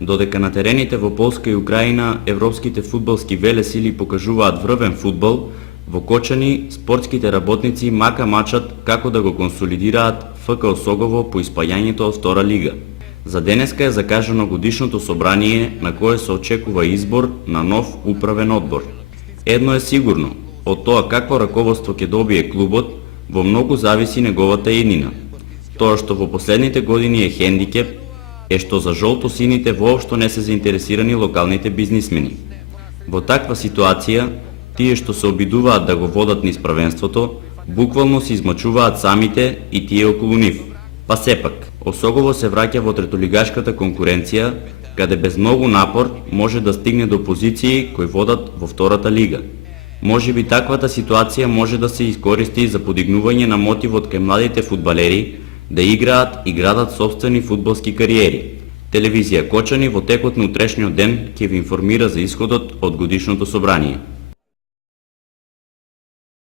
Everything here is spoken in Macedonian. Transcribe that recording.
Додека на терените во Полска и Украина европските фудбалски велесили покажуваат врвен фудбал, во Кочани спортските работници мака мачат како да го консолидираат ФК Осогово по испаѓањето од втора лига. За денеска е закажано годишното собрание на кое се очекува избор на нов управен одбор. Едно е сигурно, од тоа какво раководство ќе добие клубот, во многу зависи неговата иднина. Тоа што во последните години е хендикеп е што за жолто-сините воопшто не се заинтересирани локалните бизнисмени. Во таква ситуација, тие што се обидуваат да го водат низ првенството, буквално се измачуваат самите и тие околу нив. Па сепак, Осогово се враќа во третолигашката конкуренција, каде без многу напор може да стигне до позиции кои водат во втората лига. Можеби таквата ситуација може да се искористи за подигнување на мотивот кај младите фудбалери да играат и градат собствени фудбалски кариери. Телевизија Кочани во текот на утрешниот ден ќе ви информира за исходот од годишното собрание.